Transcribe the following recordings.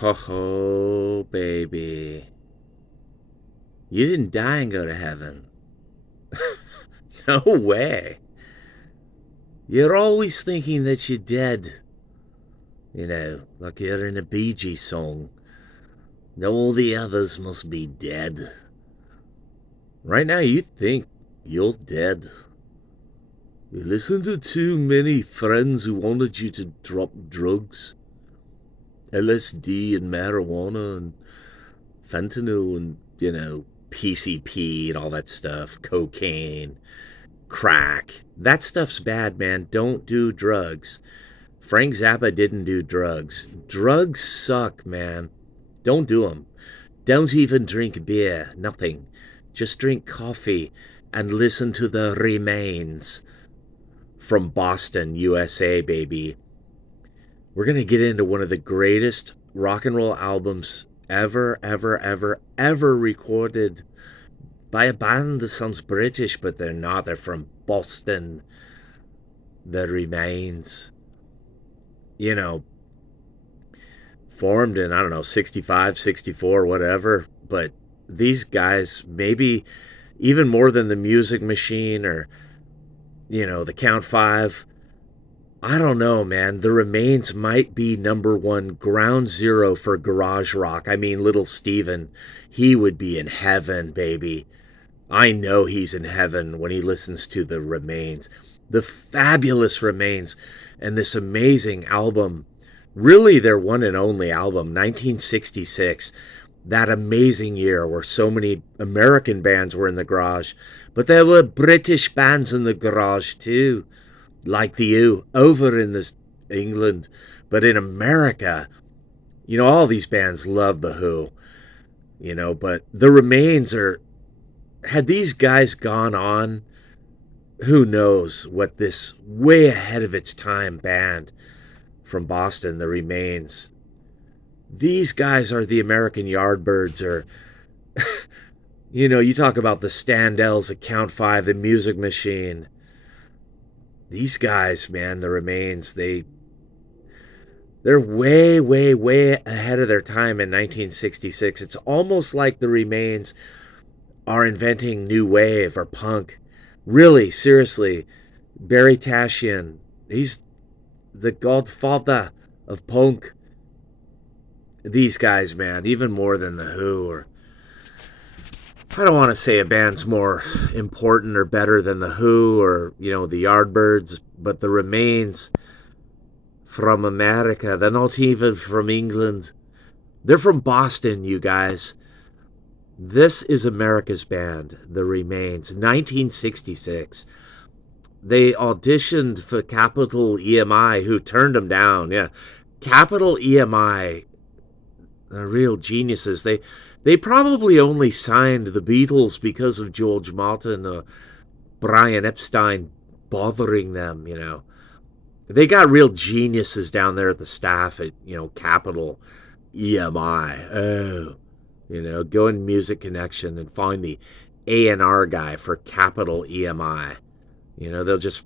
Oh, baby. You didn't die and go to heaven. No way. You're always thinking that you're dead. Like you're in a Bee Gees song. All the others must be dead. Right now, you think you're dead. You listen to too many friends who wanted you to drop drugs. LSD and marijuana and fentanyl and, PCP and all that stuff. Cocaine, crack. That stuff's bad, man. Don't do drugs. Frank Zappa didn't do drugs. Drugs suck, man. Don't do them. Don't even drink beer. Nothing. Just drink coffee and listen to the Remains from Boston, USA, baby. We're going to get into one of the greatest rock and roll albums ever recorded by a band that sounds British, but they're not. They're from Boston. The Remains. Formed in, 65, 64, whatever. But these guys, maybe even more than the Music Machine or, the Count Five, I don't know, man. The Remains might be number one, ground zero for garage rock. I mean, Little Steven, he would be in heaven, baby. I know he's in heaven when he listens to the Remains. The fabulous Remains and this amazing album. Really their one and only album, 1966. That amazing year where so many American bands were in the garage. But there were British bands in the garage too. Like the U over in England. But in America, all these bands love the Who. But the Remains had these guys gone on, who knows what this way ahead of its time band from Boston, the Remains. These guys are the American Yardbirds, or, you talk about the Standells, the Count Five, the Music Machine. These guys, man, the Remains, they're way ahead of their time in 1966. It's almost like the Remains are inventing new wave or punk. Really, seriously, Barry Tashian, he's the godfather of punk. These guys, man, even more than the Who, or I don't want to say a band's more important or better than the Who or, the Yardbirds, but the Remains from America. They're not even from England. They're from Boston, you guys. This is America's band, the Remains, 1966. They auditioned for Capitol EMI, who turned them down. Yeah, Capitol EMI, they're real geniuses. They probably only signed the Beatles because of George Martin or Brian Epstein bothering them, They got real geniuses down there at the staff at, Capitol EMI. Oh, go in Music Connection and find the A&R guy for Capitol EMI. They'll just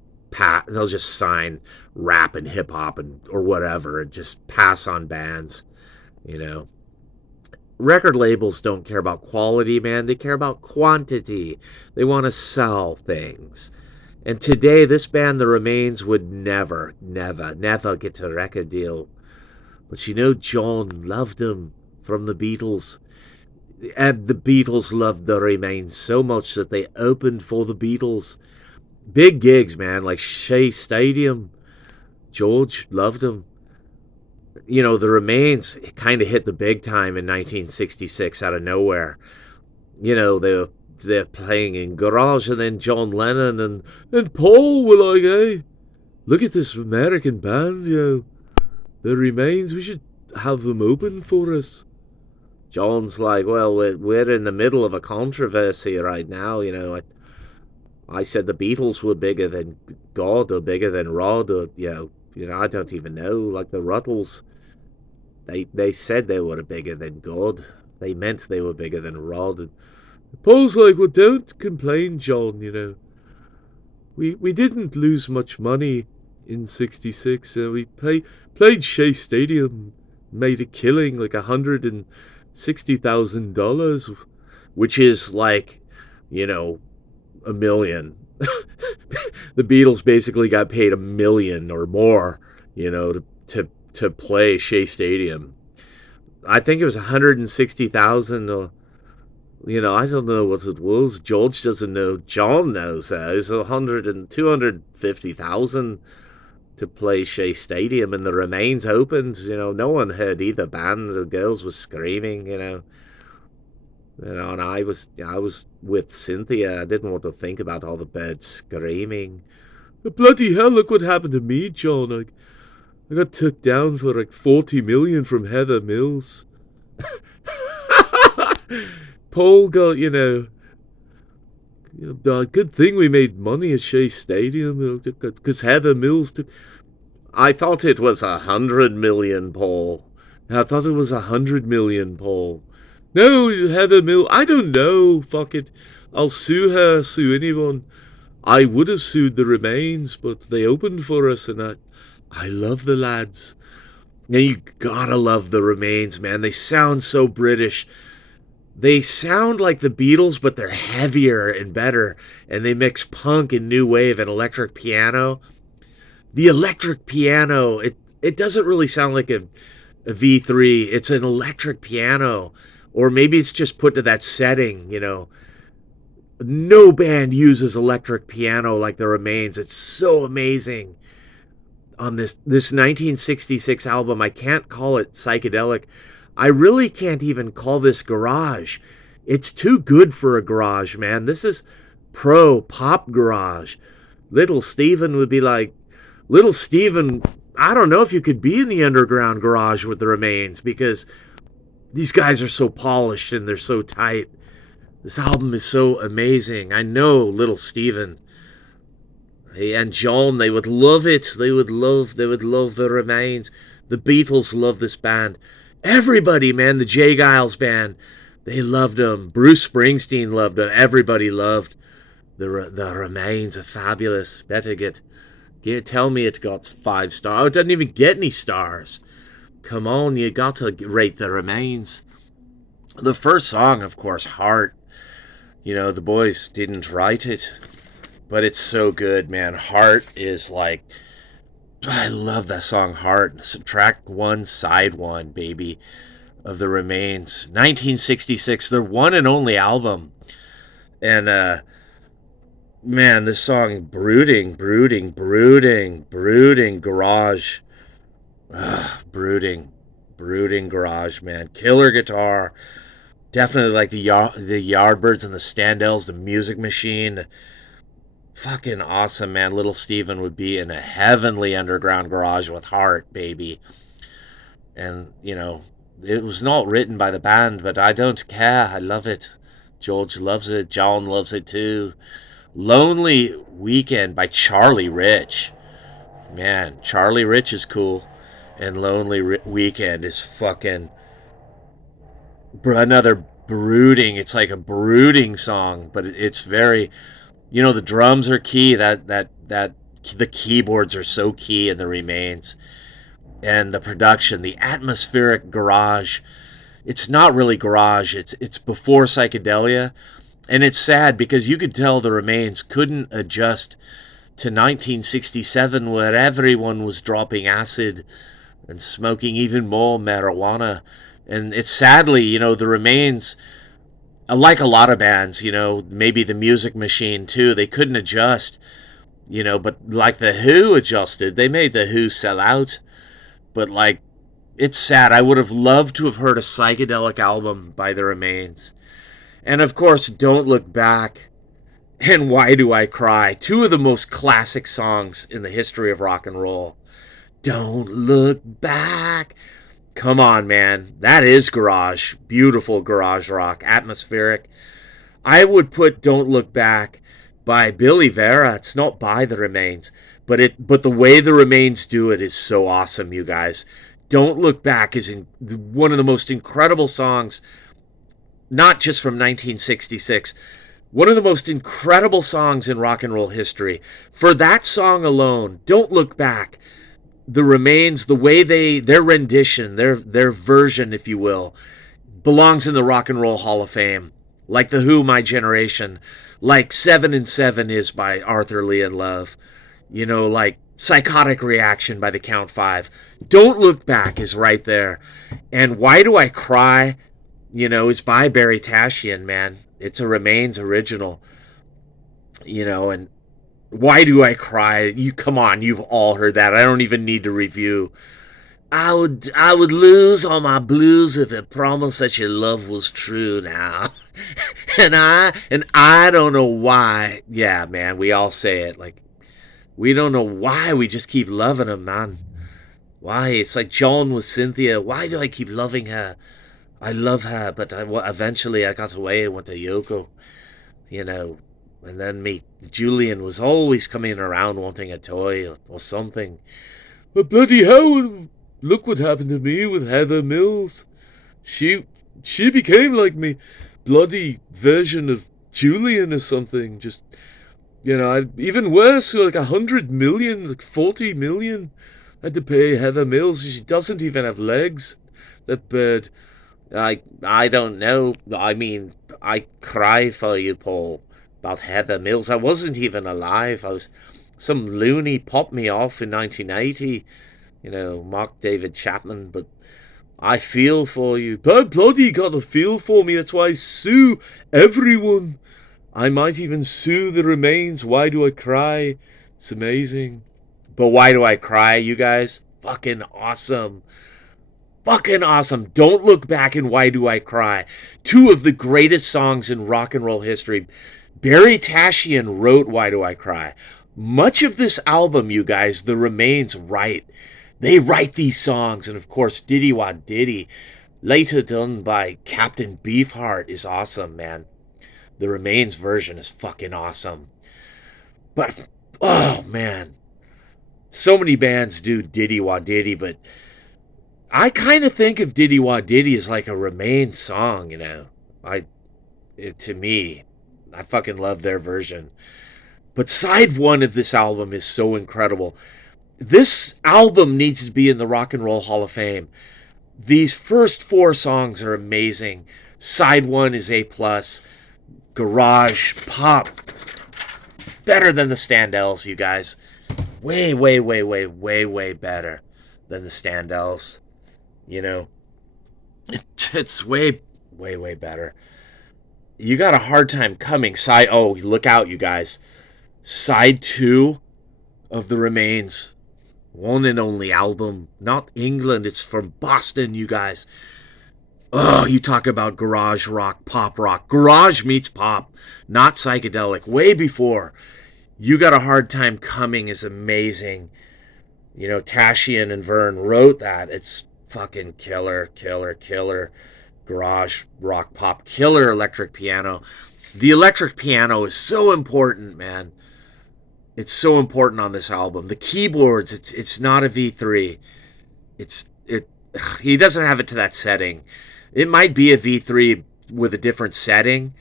sign rap and hip hop or whatever and just pass on bands, Record labels don't care about quality, man. They care about quantity. They want to sell things. And today, this band, The Remains, would never get a record deal. But John loved them from the Beatles. And the Beatles loved The Remains so much that they opened for the Beatles. Big gigs, man, like Shea Stadium. George loved them. The Remains kind of hit the big time in 1966 out of nowhere. They're playing in garage, and then John Lennon and Paul were like, hey, look at this American band, The Remains, we should have them open for us. John's like, well, we're in the middle of a controversy right now, I said the Beatles were bigger than God or bigger than Rod or, I don't even know, like the Ruttles. They said they were bigger than God. They meant they were bigger than Rod. And Paul's like, well, don't complain, John, We didn't lose much money in 66. We played Shea Stadium made a killing, like $160,000, which is like, you know, a million. The Beatles basically got paid $1 million or more, you know, to play Shea Stadium. I think it was 160,000. You know, I don't know what it was. George doesn't know. John knows. It was 250,000 to play Shea Stadium, and the Remains opened. You know, no one heard either band. The girls were screaming. And I was with Cynthia. I didn't want to think about all the birds screaming. Bloody hell! Look what happened to me, John. I got took down for like 40 million from Heather Mills. Paul got, good thing we made money at Shea Stadium, because Heather Mills took. I thought it was 100 million, Paul. I thought it was 100 million, Paul. No, Heather Mills. I don't know. Fuck it. I'll sue her. Sue anyone. I would have sued the Remains, but they opened for us, and I love the lads. Now you gotta love the Remains, man. They sound so British. They sound like the Beatles, but they're heavier and better, and they mix punk and new wave and electric piano. The electric piano, it doesn't really sound like a V3. It's an electric piano, or maybe it's just put to that setting, No band uses electric piano like the Remains. It's so amazing. On this 1966 album, I can't call it psychedelic. I really can't even call this garage. It's too good for a garage, man. This is pro pop garage. Little Steven would be like, Little Steven, I don't know if you could be in the underground garage with the Remains, because these guys are so polished and they're so tight. This album is so amazing. I know Little Steven and John, they would love it. They would love the Remains. The Beatles love this band. Everybody, man, the J. Giles band, they loved them. Bruce Springsteen loved them. Everybody loved the Remains. Are fabulous. Better tell me it got 5 stars. Oh, it doesn't even get any stars. Come on, you got to rate the Remains. The first song, of course, Heart. The boys didn't write it, but it's so good, man. Heart is like, I love that song, Heart. Track 1, side 1, baby, of the Remains. 1966, their one and only album. And, man, this song, brooding garage. Brooding garage, man. Killer guitar. Definitely like the Yardbirds and the Standells, the Music Machine. Fucking awesome, man. Little Steven would be in a heavenly underground garage with Heart, baby. And, it was not written by the band, but I don't care. I love it. George loves it. John loves it too. Lonely Weekend by Charlie Rich. Man, Charlie Rich is cool. And Lonely Weekend is fucking another brooding. It's like a brooding song, but it's very... the drums are key. That the keyboards are so key in the Remains, and the production, the atmospheric garage. It's not really garage. It's before psychedelia, and it's sad because you could tell the Remains couldn't adjust to 1967, where everyone was dropping acid and smoking even more marijuana, and it's sadly, the Remains. Like a lot of bands, maybe the Music Machine too, they couldn't adjust, but like the Who adjusted. They made the Who sell out, but like, it's sad. I would have loved to have heard a psychedelic album by the Remains. And of course, Don't Look Back and Why Do I Cry, 2 of the most classic songs in the history of rock and roll. Don't look back. Come on, man. That is garage. Beautiful garage rock. Atmospheric. I would put Don't Look Back by Billy Vera. It's not by the Remains, but the way the Remains do it is so awesome, you guys. Don't Look Back is one of the most incredible songs, not just from 1966, one of the most incredible songs in rock and roll history. For that song alone, Don't Look Back, the Remains, the way their rendition, their version, if you will, belongs in the Rock and Roll Hall of Fame. Like The Who, My Generation, like 7 and 7 is by Arthur Lee and Love, like Psychotic Reaction by the Count 5. Don't Look Back is right there. And Why Do I Cry, is by Barry Tashian, man. It's a Remains original, and Why Do I Cry? Come on, you've all heard that. I don't even need to review. I would lose all my blues if it promised that your love was true now. and I don't know why. Yeah, man, we all say it. Like, we don't know why we just keep loving him, man. Why? It's like John with Cynthia. Why do I keep loving her? I love her, but eventually I got away and went to Yoko, And then Julian was always coming around wanting a toy or something. But bloody hell, look what happened to me with Heather Mills. She became like me bloody version of Julian or something. Just, even worse, like 100 million, like 40 million. I had to pay Heather Mills. She doesn't even have legs, that bird. I don't know. I mean, I cry for you, Paul, about Heather Mills. I wasn't even alive. Some loony popped me off in 1980. Mark David Chapman, but I feel for you. But bloody got a feel for me. That's why I sue everyone. I might even sue the Remains. Why Do I Cry? It's amazing. But Why Do I Cry, you guys? Fucking awesome. Fucking awesome. Don't Look Back and Why Do I Cry. Two of the greatest songs in rock and roll history. Barry Tashian wrote Why Do I Cry. Much of this album, you guys, the Remains write. They write these songs, and of course, Diddy Wah Diddy, later done by Captain Beefheart, is awesome, man. The Remains version is fucking awesome. But, oh, man. So many bands do Diddy Wah Diddy, but I kind of think of Diddy Wah Diddy as like a Remains song, to me, I fucking love their version. But side one of this album is so incredible. This album needs to be in the Rock and Roll Hall of Fame. These first 4 songs are amazing. Side one is A+. Garage, pop. Better than the Standells, you guys. Way, way, way, way, way, way better than the Standells. It's way, way, way better. You got a hard time coming. Look out, you guys. Side 2 of the Remains. One and only album. Not England, it's from Boston, you guys. Oh, you talk about garage rock, pop rock. Garage meets pop, not psychedelic. Way before. You Got a Hard Time Coming is amazing. Tashian and Vern wrote that. It's fucking killer, killer, killer. Garage rock, pop, killer electric piano. The electric piano is so important, man. It's so important on this album. The keyboards, it's not a V3. He doesn't have it to that setting. It might be a V3 with a different setting,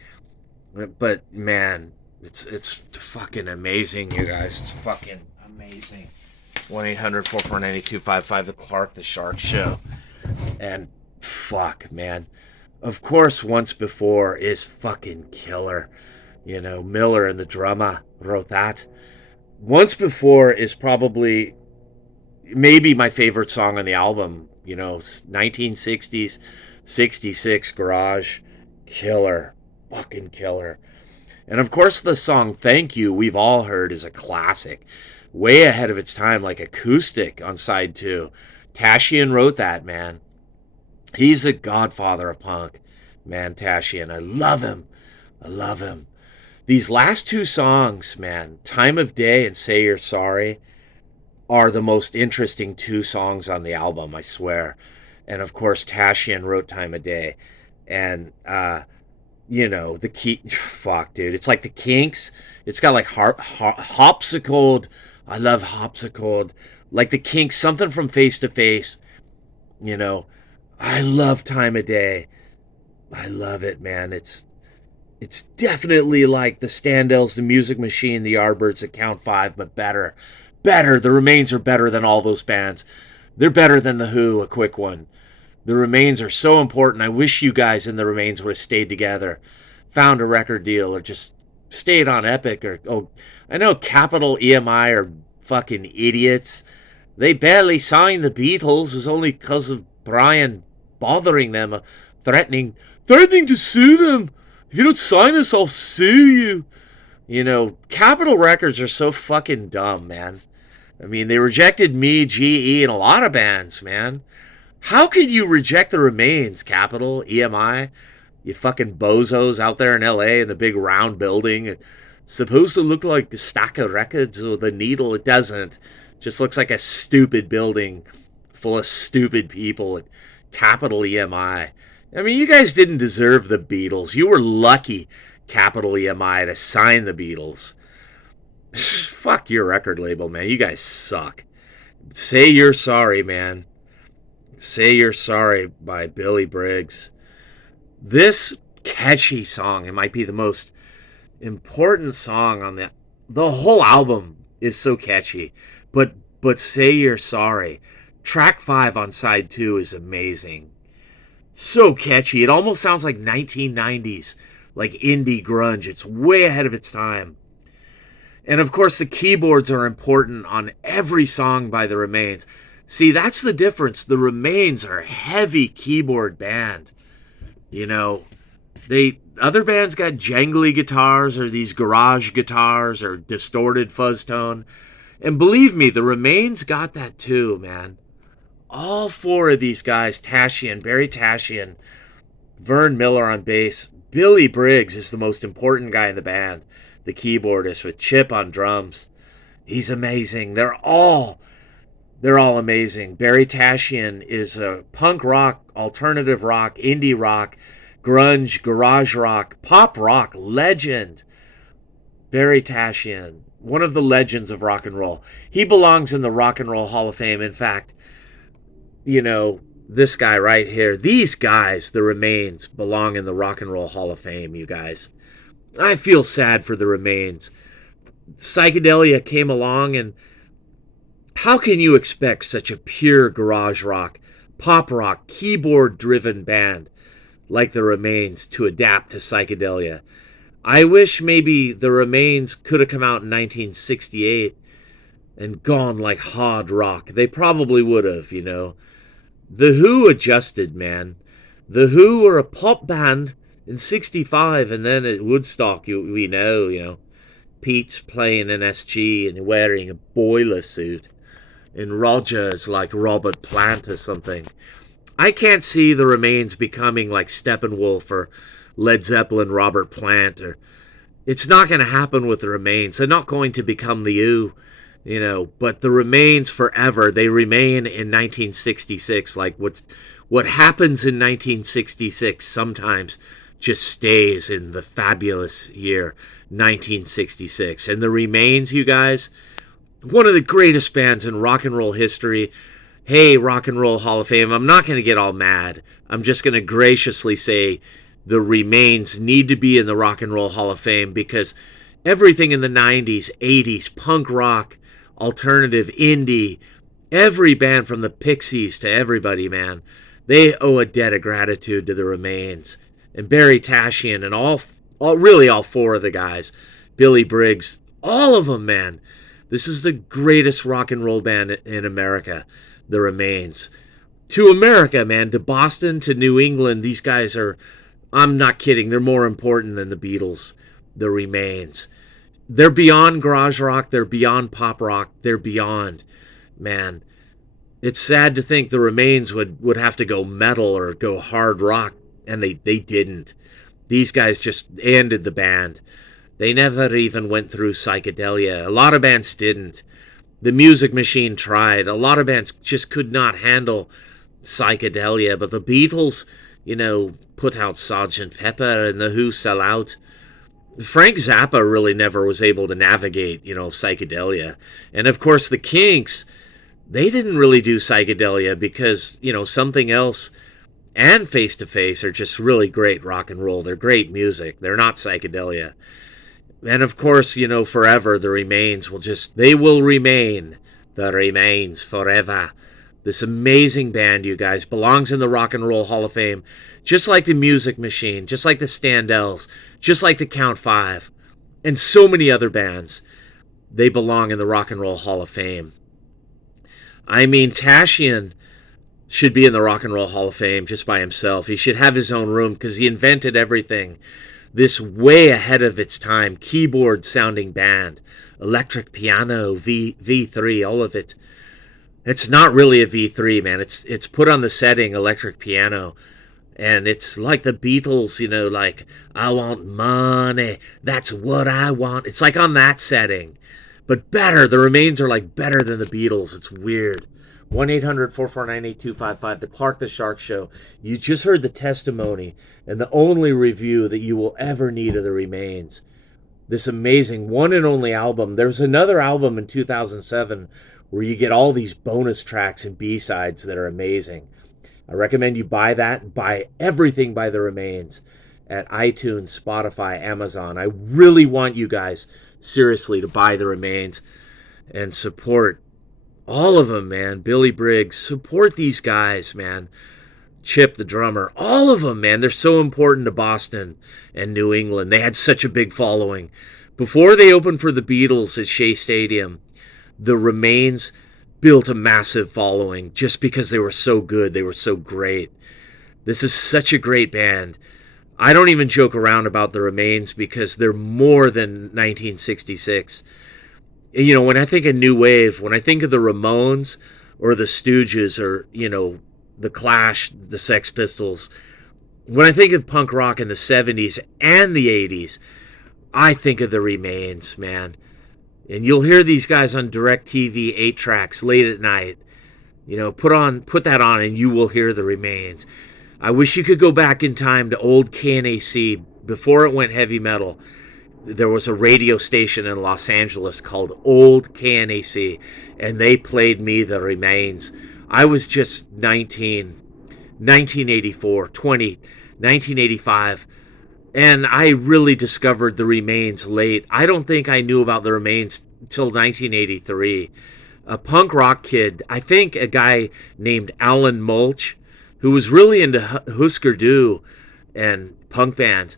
but man, it's fucking amazing, you guys. It's fucking amazing. 1-800-449-8255, the Clark the Shark Show. And fuck, man. Of course, Once Before is fucking killer. Miller and the drummer wrote that. Once Before is probably maybe my favorite song on the album. 1960s, 66 garage, killer, fucking killer. And of course the song Thank You, we've all heard, is a classic. Way ahead of its time, like acoustic on side 2. Tashian wrote that, man. He's the godfather of punk, man, Tashian. I love him. I love him. These last 2 songs, man, Time of Day and Say You're Sorry, are the most interesting 2 songs on the album, I swear. And of course, Tashian wrote Time of Day. And, the key, fuck, dude. It's like the Kinks. It's got like Hopsicle. I love Hopsicle. Like the Kinks, something from Face to Face. I love Time of Day. I love it, man. It's definitely like the Standells, the Music Machine, the Yardbirds, the Count 5, but better. better. The Remains are better than all those bands. They're better than The Who, a quick one. The Remains are so important. I wish you guys in The Remains would have stayed together, found a record deal, or just stayed on Epic. Or, oh, I know Capitol EMI are fucking idiots. They barely signed the Beatles. It was only because of Brian bothering them, threatening to sue them. If you don't sign us, I'll sue you. You know, Capitol Records are so fucking dumb, man. I mean, they rejected me, GE, and a lot of bands, man. How could you reject the Remains, Capitol, EMI? You fucking bozos out there in LA in the big round building. It's supposed to look like a stack of records with a needle. It doesn't. It just looks like a stupid building full of stupid people at Capitol EMI. I mean, you guys didn't deserve the Beatles. You were lucky, Capitol EMI, to sign the Beatles. Fuck your record label, man. You guys suck. Say You're Sorry, man. Say You're Sorry by Billy Briggs. This catchy song, it might be the most important song on the whole album is so catchy. But Say You're Sorry. Track 5 on side 2 is amazing. So catchy. It almost sounds like 1990s, like indie grunge. It's way ahead of its time. And of course, the keyboards are important on every song by the Remains. See, that's the difference. The Remains are a heavy keyboard band. You know, other bands got jangly guitars or these garage guitars or distorted fuzz tone. And believe me, the Remains got that too, man. All 4 of these guys, Barry Tashian, Vern Miller on bass, Billy Briggs is the most important guy in the band, the keyboardist, with Chip on drums. He's amazing. They're all amazing. Barry Tashian is a punk rock, alternative rock, indie rock, grunge, garage rock, pop rock legend. Barry Tashian, one of the legends of rock and roll. He belongs in the Rock and Roll Hall of Fame. In fact, you know, this guy right here, these guys, the Remains, belong in the Rock and Roll Hall of Fame, you guys. I feel sad for the Remains. Psychedelia came along, and how can you expect such a pure garage rock, pop rock, keyboard-driven band like the Remains to adapt to psychedelia? I wish maybe the Remains could have come out in 1968 and gone like hard rock. They probably would have, you know. The Who adjusted, man. The Who were a pop band in 65, and then at Woodstock, we know, you know, Pete's playing an SG and wearing a boiler suit, and Roger's like Robert Plant or something. I can't see the Remains becoming like Steppenwolf or Led Zeppelin, Robert Plant. Or it's not going to happen with the Remains. They're not going to become the Who, you know. But the Remains forever. They remain in 1966. Like what happens in 1966 sometimes just stays in the fabulous year 1966. And the Remains, you guys, one of the greatest bands in rock and roll history. Hey, Rock and Roll Hall of Fame, I'm not going to get all mad. I'm just going to graciously say the Remains need to be in the Rock and Roll Hall of Fame because everything in the 90s, 80s, punk rock, alternative, indie, every band from the Pixies to everybody, man, they owe a debt of gratitude to the Remains. And Barry Tashian and all 4 of the guys, Billy Briggs, all of them, man. This is the greatest rock and roll band in America, the Remains. To America, man, to Boston, to New England, these guys are, I'm not kidding, they're more important than the Beatles, the Remains. They're beyond garage rock, they're beyond pop rock, they're beyond, man. It's sad to think the Remains would have to go metal or go hard rock, and they didn't. These guys just ended the band. They never even went through psychedelia. A lot of bands didn't. The Music Machine tried. A lot of bands just could not handle psychedelia. But the Beatles, you know, put out Sgt. Pepper, and the Who sell out. Frank Zappa really never was able to navigate, you know, psychedelia. And of course the Kinks, they didn't really do psychedelia because, you know, Something Else and Face to Face are just really great rock and roll. They're great music. They're not psychedelia. And of course, forever, the Remains they will remain. The Remains forever. This amazing band, you guys, belongs in the Rock and Roll Hall of Fame, just like the Music Machine, just like the Standells, just like the Count Five, and so many other bands. They belong in the Rock and Roll Hall of Fame. I mean, Tashian should be in the Rock and Roll Hall of Fame just by himself. He should have his own room because he invented everything. This way ahead of its time, keyboard sounding band, electric piano, V3, all of it. It's not really a V3, man. It's put on the setting electric piano. And it's like the Beatles, like, I want money, that's what I want. It's like on that setting. But better. The Remains are like better than the Beatles. It's weird. 1-800-449-8255, The Clark the Shark Show. You just heard the testimony and the only review that you will ever need of the Remains. This amazing one and only album. There's another album in 2007 where you get all these bonus tracks and B-sides that are amazing. I recommend you buy that. Buy everything by the Remains at iTunes, Spotify, Amazon. I really want you guys, seriously, to buy the Remains and support all of them, man. Billy Briggs, support these guys, man. Chip, the drummer, all of them, man. They're so important to Boston and New England. They had such a big following. Before they opened for the Beatles at Shea Stadium, the Remains built a massive following just because they were so good. They were so great. This is such a great band. I don't even joke around about the Remains because they're more than 1966. When I think of New Wave, when I think of the Ramones or the Stooges or, the Clash, the Sex Pistols, when I think of punk rock in the 70s and the 80s, I think of the Remains, man. And you'll hear these guys on DirecTV 8 tracks late at night. Put that on and you will hear the Remains. I wish you could go back in time to old KNAC before it went heavy metal. There was a radio station in Los Angeles called Old KNAC, and they played me the Remains. I was just 1984, 1985. And I really discovered the Remains late. I don't think I knew about the Remains until 1983. A punk rock kid, I think a guy named Alan Mulch, who was really into Husker Du and punk bands.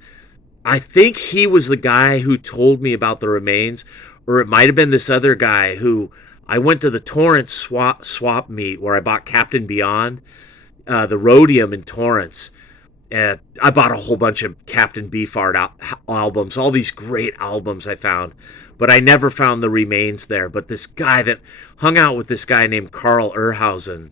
I think he was the guy who told me about the Remains, or it might have been this other guy who I went to the Torrance swap meet where I bought Captain Beyond, the Rhodium in Torrance. I bought a whole bunch of Captain Beefheart albums, all these great albums I found, but I never found the Remains there. But this guy that hung out with this guy named Carl Urhausen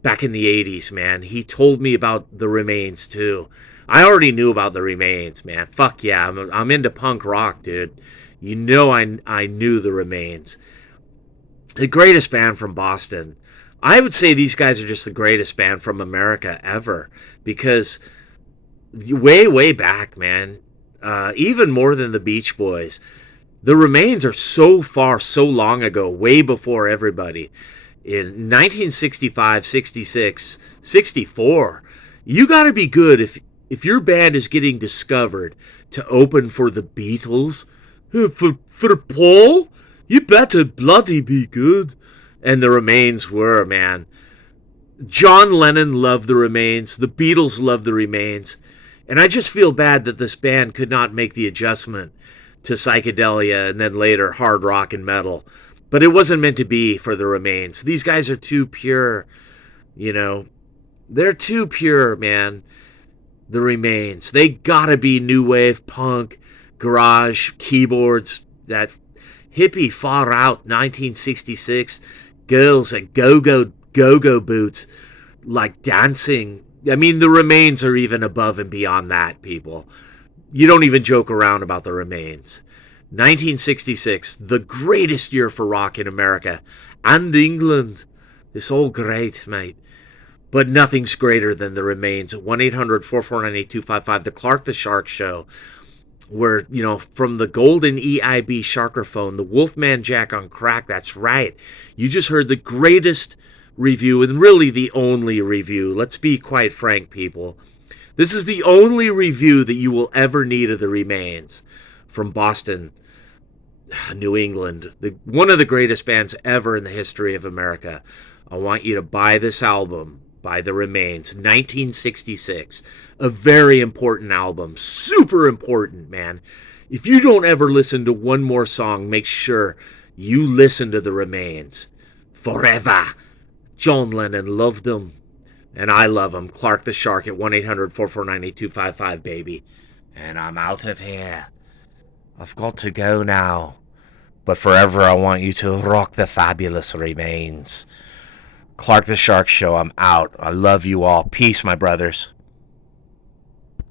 back in the 80s, man, he told me about the Remains too. I already knew about the Remains, man. Fuck yeah, I'm into punk rock, dude. I knew the Remains. The greatest band from Boston. I would say these guys are just the greatest band from America ever, because way, way back, man, even more than the Beach Boys, the Remains are so far, so long ago, way before everybody. In 1965, 66, 64, you got to be good if your band is getting discovered to open for the Beatles. For Paul, you better bloody be good. And the Remains were, man. John Lennon loved the Remains. The Beatles loved the Remains. And I just feel bad that this band could not make the adjustment to psychedelia and then later hard rock and metal. But it wasn't meant to be for the Remains. These guys are too pure, They're too pure, man. The Remains. They gotta be new wave, punk, garage, keyboards, that hippie far out 1966 girls at go-go boots, like dancing. I mean, the Remains are even above and beyond that, people. You don't even joke around about the Remains. 1966, the greatest year for rock in America and England. It's all great, mate. But nothing's greater than the Remains. 1-800-449-8255, The Clark the Shark Show, where, from the golden EIB Sharkerphone, the Wolfman Jack on crack, that's right. You just heard the greatest review, and really the only review. Let's be quite frank, people. This is the only review that you will ever need of the Remains from Boston. New England, one of the greatest bands ever in the history of America. I want you to buy this album by The Remains, 1966. A very important album, super important, man. If you don't ever listen to one more song, make sure you listen to The Remains. Forever. John Lennon loved them, and I love them. Clark the Shark at 1-800-449-8255, baby. And I'm out of here. I've got to go now. But forever I want you to rock the fabulous Remains. Clark the Shark Show, I'm out. I love you all. Peace, my brothers.